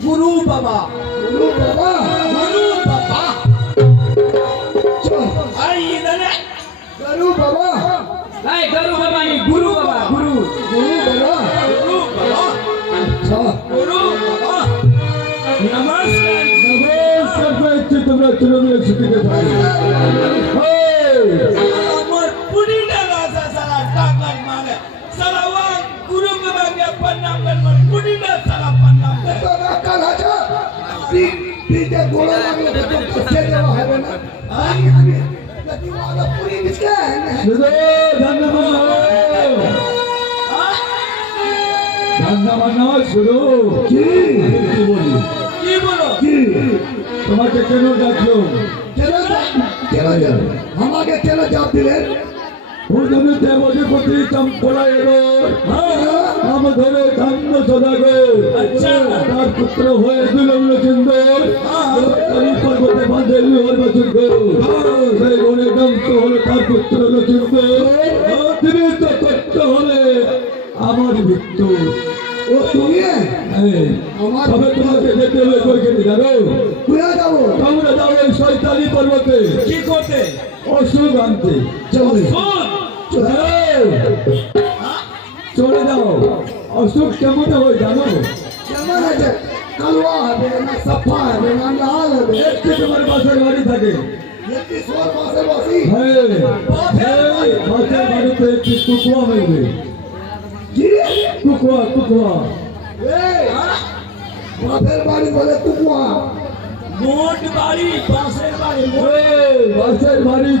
गुरु बाबा गुरु बाबा गुरु बाबा आई इधर गुरु बाबा नहीं गुरु बाबा नहीं गुरु बाबा गुरु गुरु बाबा गुरु बाबा अच्छा गुरु बाबा नमस्कार नमस्कार तुम्हारा चुनाव छुट्टी के भाई আমার পুডিটা রাজা সারা টাকা মারে সারা ওয়া গুরু বাবা কে প্রণাম করবার পুডিটা সারা প্রণাম তো টাকা রাজা পিঠে গোলা লাগলে তো কষ্টে দেওয়া হবে না আমি যদি ওয়ালা পুরি দিছে ধন্যবাদ শুরু কি বলি কি বলো কি তোমাকে কেন ডাকলো আমাকে কেন চাপ দিলেন ভূজনে দেবকে প্রতি চম্পলা এলো আম ধরে ধন্য সদাগর তার পুত্র হয়ে দুলগ্ন সুন্দর পর্বতে বাঁধে হল সুন্দর সেই গণে দন্ত হল তার পুত্র সুন্দর তুমি তো কষ্ট হলে আমার মৃত্যু ও তুমি তবে তোমাকে যেতে হবে কইখানে জানো কোথায় যাবো তোমরা যাও এই শয়তানি পর্বতে কি করতে অসুখ আনতে চলে যাও অসুখ কেমন হয় জানো কেমন আছে কালুয়া হবে না সাফা হবে না লাল হবে একটু তোমার বাসার বাড়ি থাকে একটি সোর পাশে বসি বাসার বাড়িতে একটি কুকুয়া মেলবে কি কুকুয়া বাপের বাড়ি বলে কুকুয়া मोट बाड़ी पासेर बाड़ी বাসার বাড়ি